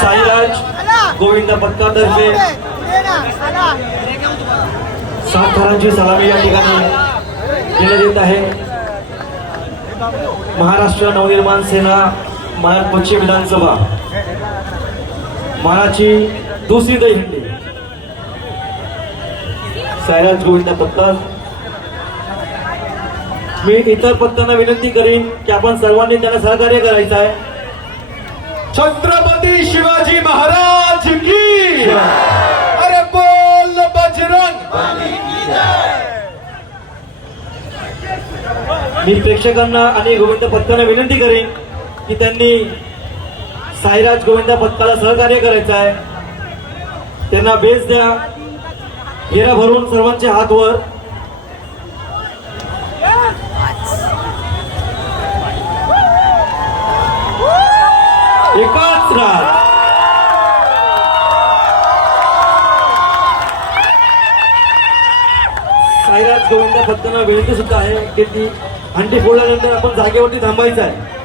साईराज गोविंद पथकातर्फे 7 थारांची सलामी या ठिकाणी देण्यात येत आहे। महाराष्ट्र नवनिर्माण सेना महाड पश्चिम विधानसभा महाराची दुसरी दहीहंडी साईराज गोविंद पथक। मी इतर पथकांना विनंती करीन की आपण सर्वांनी त्यांना सहकार्य करायचं आहे। छत्रपती शिवाजी महाराज की अरे बोल बजरंग बली की जय। मी प्रेक्षकांना आणि गोविंद पथकांना विनंती करीन की त्यांनी साईराज गोविंद पथकाला सहकार्य करायचं आहे। त्यांना बेस द्या, घेरा भरून सर्वांचे हात वर। एकाच रात साईराज गोविंद पथकांना विनंती सुद्धा आहे की ती हंडी फोडल्यानंतर आपण जागेवरती थांबायचं आहे।